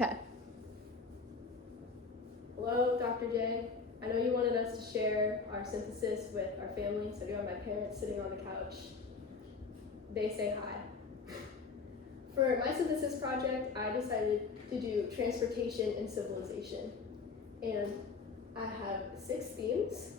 Okay. Hello, Dr. J. I know you wanted us to share our synthesis with our family, so we have my parents sitting on the couch. They say hi. For my synthesis project, I decided to do transportation and civilization. And I have 6 themes.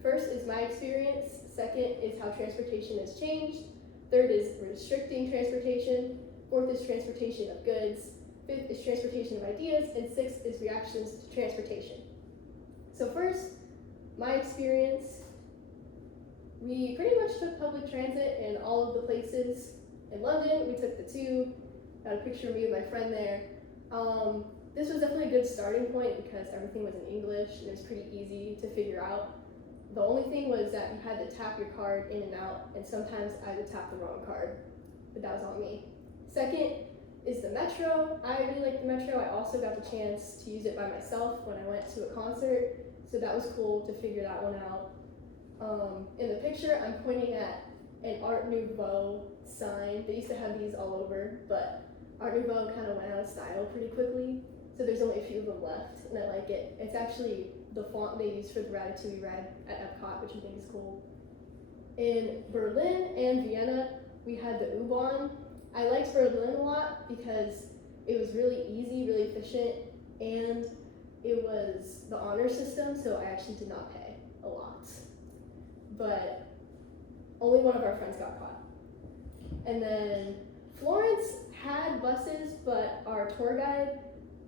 First is my experience, second is how transportation has changed, third is restricting transportation, fourth is transportation of goods, fifth is transportation of ideas, and sixth is reactions to transportation. So first, my experience, we pretty much took public transit in all of the places. In London, we took the tube, got a picture of me with my friend there. This was definitely a good starting point because everything was in English and it was pretty easy to figure out. The only thing was that you had to tap your card in and out, and sometimes I would tap the wrong card, but that was on me. Second is the metro. I really like the metro. I also got the chance to use it by myself when I went to a concert, so that was cool to figure that one out. In the picture, I'm pointing at an Art Nouveau sign. They used to have these all over, but Art Nouveau kind of went out of style pretty quickly, so there's only a few of them left, and I like it. It's actually the font they use for the Ratatouille ride at Epcot, which I think is cool. In Berlin and Vienna, we had the U-Bahn. I liked Berlin a lot because it was really easy, really efficient, and it was the honor system, so I actually did not pay a lot. But only one of our friends got caught. And then Florence had buses, but our tour guide,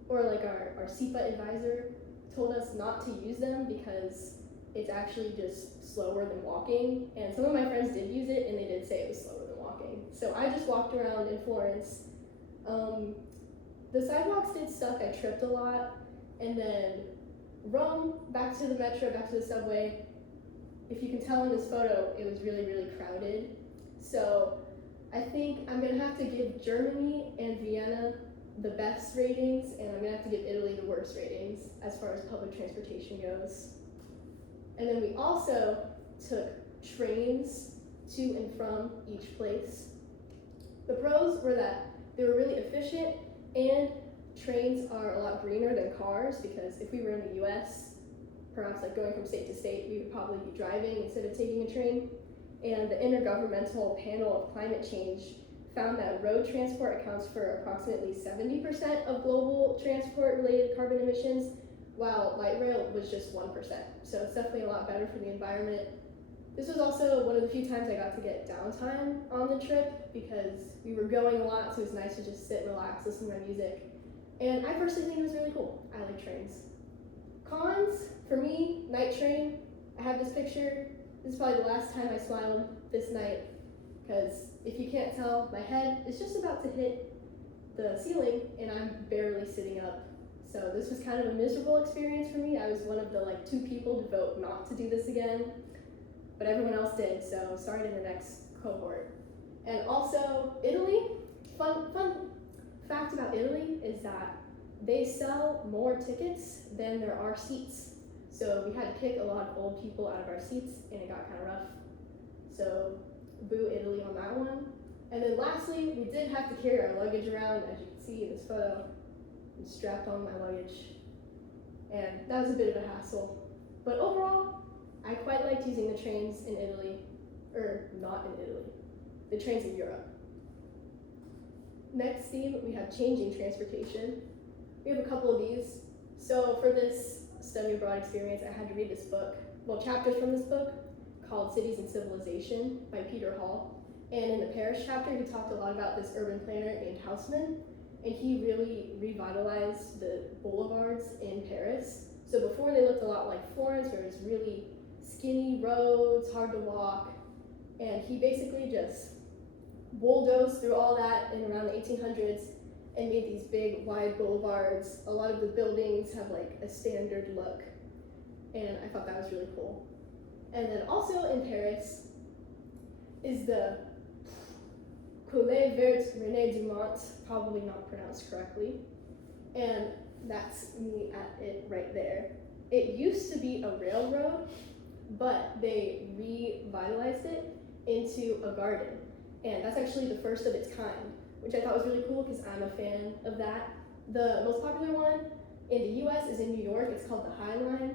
or like our SEPA advisor, told us not to use them because it's actually just slower than walking. And some of my friends did use it, and they did say it was slower than walking. So I just walked around in Florence. The sidewalks did suck. I tripped a lot. And then Rome, back to the metro, back to the subway. If you can tell in this photo, it was really, really crowded. So I think I'm gonna have to give Germany and Vienna the best ratings, and I'm gonna have to give Italy the worst ratings as far as public transportation goes. And then we also took trains to and from each place. The pros were that they were really efficient, and trains are a lot greener than cars, because if we were in the US, perhaps like going from state to state, we would probably be driving instead of taking a train. And the Intergovernmental Panel of Climate Change found that road transport accounts for approximately 70% of global transport-related carbon emissions, while light rail was just 1%. So it's definitely a lot better for the environment. This was also one of the few times I got to get downtime on the trip because we were going a lot, so it was nice to just sit, relax, listen to my music. And I personally think it was really cool. I like trains. Cons, for me, night train. I have this picture. This is probably the last time I smiled this night, because if you can't tell, my head is just about to hit the ceiling and I'm barely sitting up. So this was kind of a miserable experience for me. I was one of the 2 people to vote not to do this again, but everyone else did, so sorry to the next cohort. And also, Italy, fun fact about Italy is that they sell more tickets than there are seats. So we had to kick a lot of old people out of our seats, and it got kind of rough. So boo Italy on that one. And then lastly, we did have to carry our luggage around, as you can see in this photo. I'm strapped on my luggage, and that was a bit of a hassle. But overall, I quite liked using the trains in Italy, or not in Italy, the trains in Europe. Next theme, we have changing transportation. We have a couple of these. So for this study abroad experience, I had to read this book, chapters from this book, called Cities and Civilization by Peter Hall. And in the Paris chapter, he talked a lot about this urban planner named Haussmann, and he really revitalized the boulevards in Paris. So before, they looked a lot like Florence, where it was really skinny roads, hard to walk, and he basically just bulldozed through all that in around the 1800s and made these big, wide boulevards. A lot of the buildings have a standard look, and I thought that was really cool. And then also in Paris is the Coulée Verte René Dumont, probably not pronounced correctly, and that's me at it right there. It used to be a railroad, but they revitalized it into a garden, and that's actually the first of its kind, which I thought was really cool because I'm a fan of that. The most popular one in the US is in New York. It's called the High Line,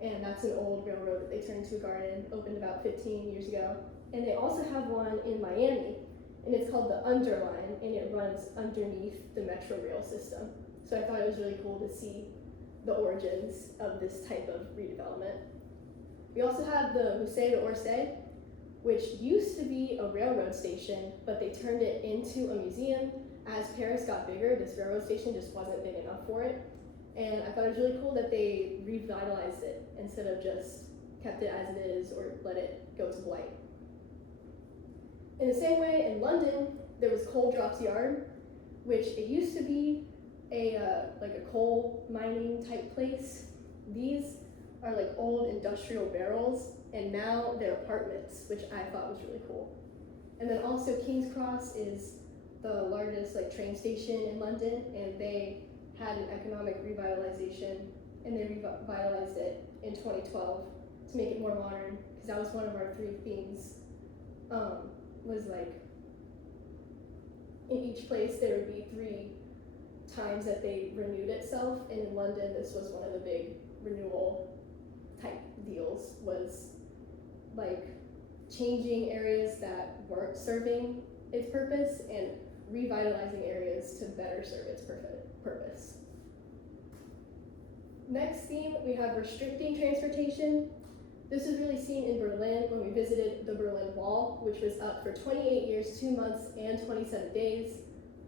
and that's an old railroad that they turned into a garden, opened about 15 years ago. And they also have one in Miami, and it's called the Underline, and it runs underneath the Metro Rail system. So I thought it was really cool to see the origins of this type of redevelopment. We also have the Musée d'Orsay, which used to be a railroad station, but they turned it into a museum. As Paris got bigger, this railroad station just wasn't big enough for it. And I thought it was really cool that they revitalized it instead of just kept it as it is or let it go to blight. In the same way, in London, there was Coal Drops Yard, which it used to be like a coal mining type place. These are like old industrial barrels, and now they're apartments, which I thought was really cool. And then also King's Cross is the largest like train station in London, and they had an economic revitalization, and they revitalized it in 2012 to make it more modern, because that was one of our 3 themes. Was like in each place there would be 3 times that they renewed itself, and in London this was one of the big renewal type deals, was like changing areas that weren't serving its purpose and revitalizing areas to better serve its purpose. Next theme, we have restricting transportation. This was really seen in Berlin when we visited the Berlin Wall, which was up for 28 years, 2 months, and 27 days.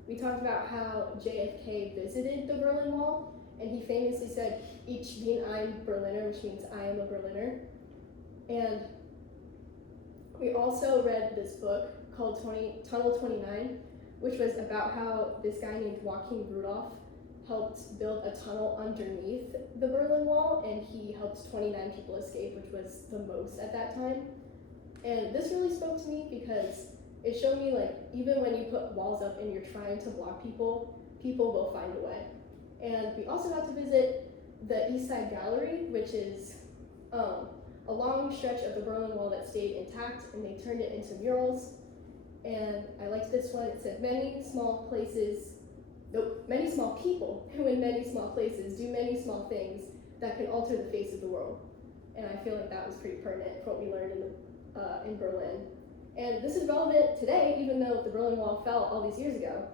We talked about how JFK visited the Berlin Wall, and he famously said, "Ich bin ein Berliner," which means I am a Berliner. And we also read this book called Tunnel 29, which was about how this guy named Joachim Rudolph helped build a tunnel underneath the Berlin Wall, and he helped 29 people escape, which was the most at that time. And this really spoke to me because it showed me, like, even when you put walls up and you're trying to block people, people will find a way. And we also got to visit the East Side Gallery, which is a long stretch of the Berlin Wall that stayed intact, and they turned it into murals. And I liked this one. It said, many small people who in many small places do many small things that can alter the face of the world. And I feel like that was pretty pertinent for what we learned in Berlin. And this is relevant today, even though the Berlin Wall fell all these years ago.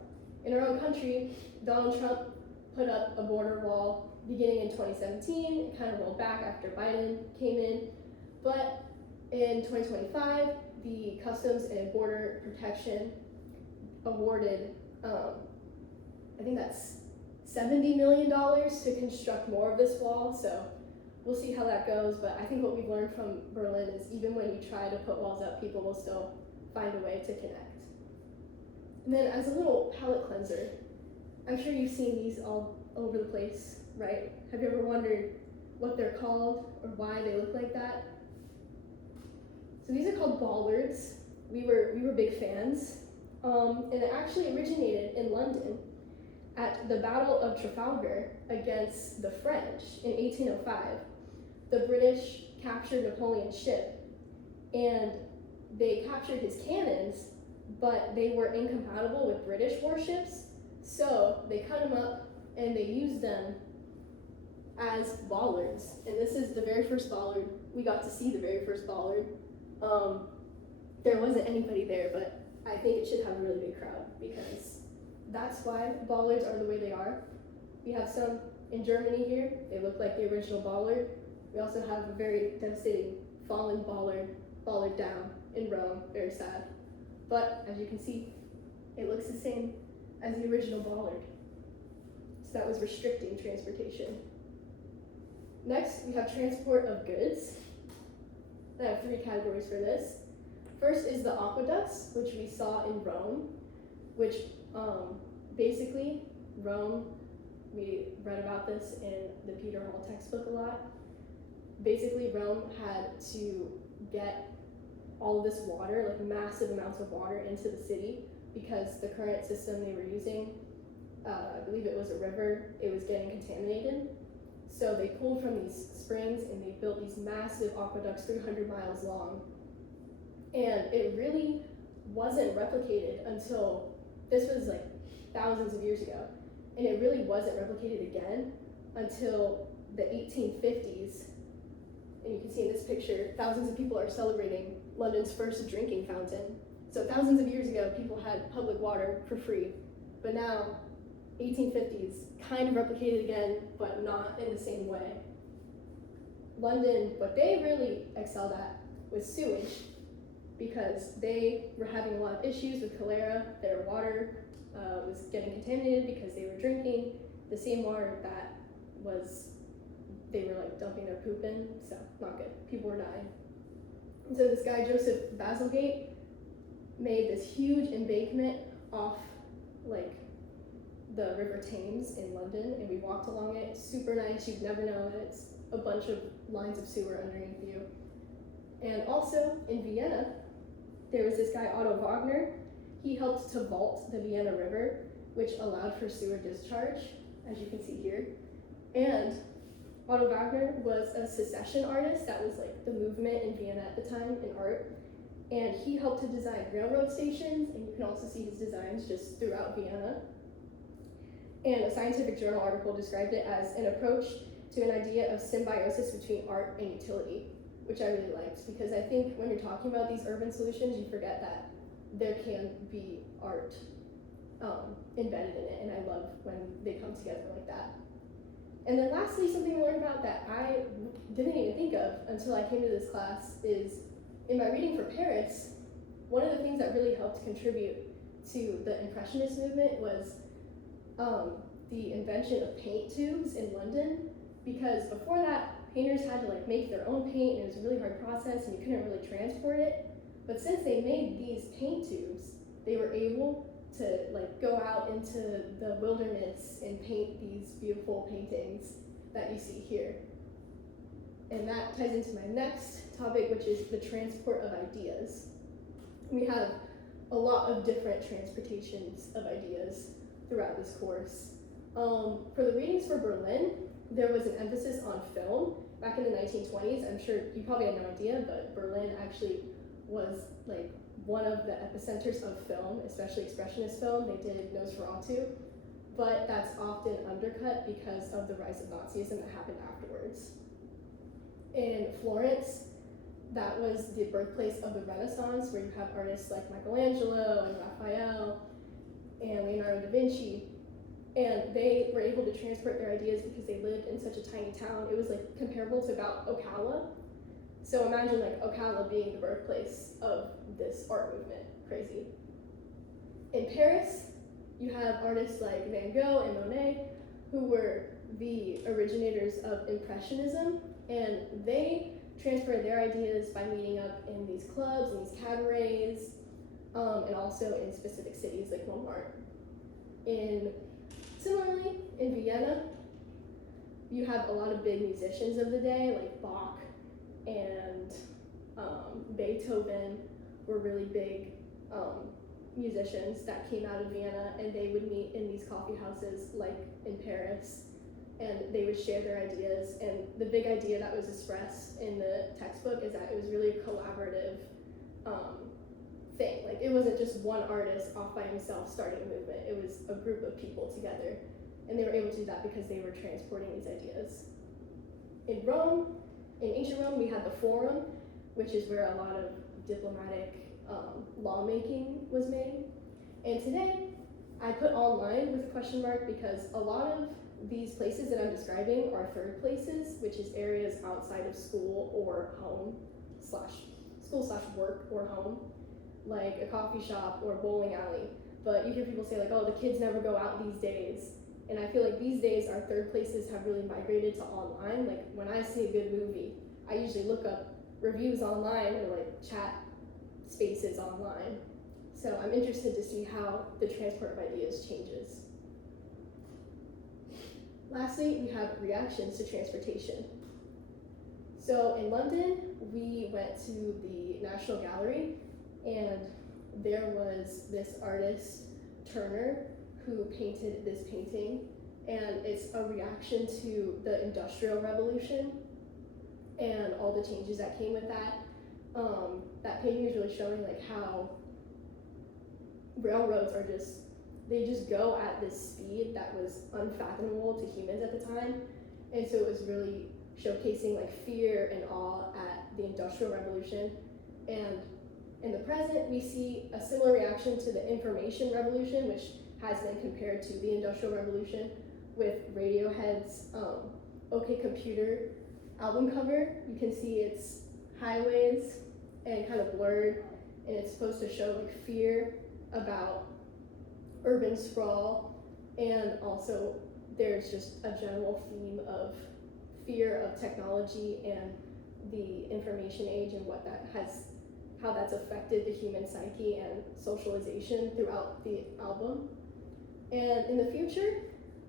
In our own country, Donald Trump put up a border wall beginning in 2017. It kind of rolled back after Biden came in. But in 2025, the Customs and Border Protection awarded, I think that's $70 million to construct more of this wall. So we'll see how that goes. But I think what we've learned from Berlin is even when you try to put walls up, people will still find a way to connect. And then as a little palate cleanser, I'm sure you've seen these all over the place, right? Have you ever wondered what they're called or why they look like that? So these are called bollards. We were big fans. And it actually originated in London at the Battle of Trafalgar against the French in 1805. The British captured Napoleon's ship, and they captured his cannons, but they were incompatible with British warships, so they cut them up and they used them as bollards. And this is the very first bollard. We got to see the very first bollard. There wasn't anybody there, but I think it should have a really big crowd because that's why bollards are the way they are. We have some in Germany here. They look like the original bollard. We also have a very devastating fallen bollard down in Rome, very sad. But as you can see, it looks the same as the original bollard. So that was restricting transportation. Next, we have transport of goods. I have 3 categories for this. First is the aqueducts, which we saw in Rome, which basically Rome, we read about this in the Peter Hall textbook a lot. Basically, Rome had to get all of this water, like massive amounts of water, into the city because the current system they were using, I believe it was a river, it was getting contaminated. So they pulled from these springs and they built these massive aqueducts 300 miles long. And it really wasn't replicated until, this was like thousands of years ago. and it really wasn't replicated again until the 1850s. And you can see in this picture, thousands of people are celebrating London's first drinking fountain. So thousands of years ago, people had public water for free, but now, 1850s, kind of replicated again, but not in the same way. London, what they really excelled at was sewage, because they were having a lot of issues with cholera. Their water was getting contaminated because they were drinking the same water that they were like dumping their poop in, so not good. People were dying. And so this guy, Joseph Bazalgette, made this huge embankment off like the River Thames in London, and we walked along it. It's super nice. You'd never know it. It's a bunch of lines of sewer underneath you. And also in Vienna, there was this guy, Otto Wagner. He helped to vault the Vienna River, which allowed for sewer discharge, as you can see here. And Otto Wagner was a secession artist. That was like the movement in Vienna at the time in art. And he helped to design railroad stations, and you can also see his designs just throughout Vienna. And a scientific journal article described it as an approach to an idea of symbiosis between art and utility, which I really liked, because I think when you're talking about these urban solutions, you forget that there can be art embedded in it, and I love when they come together like that. And then lastly, something I learned about that I didn't even think of until I came to this class is, in my reading for Paris, one of the things that really helped contribute to the Impressionist movement was the invention of paint tubes in London, because before that, painters had to like make their own paint, and it was a really hard process, and you couldn't really transport it. But since they made these paint tubes, they were able to like go out into the wilderness and paint these beautiful paintings that you see here. And that ties into my next topic, which is the transport of ideas. We have a lot of different transportations of ideas throughout this course. For the readings for Berlin, there was an emphasis on film. Back in the 1920s, I'm sure you probably had no idea, but Berlin actually was like one of the epicenters of film, especially expressionist film. They did Nosferatu, but that's often undercut because of the rise of Nazism that happened afterwards. In Florence, that was the birthplace of the Renaissance, where you have artists like Michelangelo and Raphael and Leonardo da Vinci, and they were able to transport their ideas because they lived in such a tiny town. It was like comparable to about Ocala. So imagine like Ocala being the birthplace of this art movement. Crazy. In Paris, you have artists like Van Gogh and Monet, who were the originators of Impressionism, and they transferred their ideas by meeting up in these clubs and these cabarets, and also in specific cities like Montmartre. Similarly, in Vienna, you have a lot of big musicians of the day, like Bach and Beethoven were really big musicians that came out of Vienna, and they would meet in these coffee houses like in Paris, and they would share their ideas. And the big idea that was expressed in the textbook is that it was really a collaborative thing. Like, it wasn't just one artist off by himself starting a movement. It was a group of people together, and they were able to do that because they were transporting these ideas. In Rome, in ancient Rome, we had the Forum, which is where a lot of diplomatic lawmaking was made. And today, I put online with a question mark because a lot of these places that I'm describing are third places, which is areas outside of school or home /work or home, like a coffee shop or a bowling alley. But you hear people say like, oh, the kids never go out these days. And I feel like these days our third places have really migrated to online. Like, when I see a good movie, I usually look up reviews online or like chat spaces online. So I'm interested to see how the transport of ideas changes. Lastly, we have reactions to transportation. So in London, we went to the National Gallery, and there was this artist, Turner, who painted this painting, and it's a reaction to the Industrial Revolution and all the changes that came with that. That painting is really showing like how railroads are just they just go at this speed that was unfathomable to humans at the time. And so it was really showcasing like fear and awe at the Industrial Revolution. And in the present, we see a similar reaction to the Information Revolution, which has been compared to the Industrial Revolution, with Radiohead's OK Computer album cover. You can see it's highways and kind of blurred, and it's supposed to show like fear about urban sprawl, and also there's just a general theme of fear of technology and the information age and how that's affected the human psyche and socialization throughout the album. And in the future,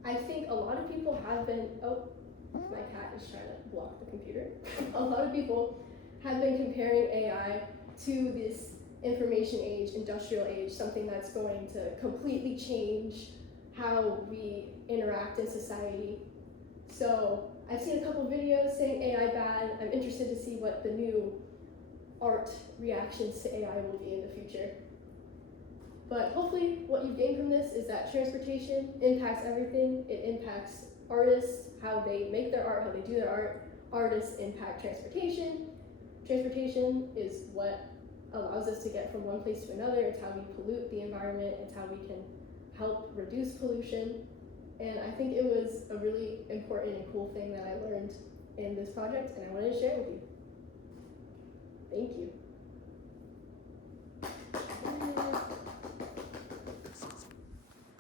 I think a lot of people have been, oh, my cat is trying to block the computer. A lot of people have been comparing AI to this information age, industrial age, something that's going to completely change how we interact in society. So I've seen a couple videos saying AI bad. I'm interested to see what the new art reactions to AI will be in the future. But hopefully what you've gained from this is that transportation impacts everything. It impacts artists, how they make their art, how they do their art. Artists impact transportation. Transportation is what allows us to get from one place to another. It's how we pollute the environment. It's how we can help reduce pollution. And I think it was a really important and cool thing that I learned in this project, and I wanted to share it with you. Thank you.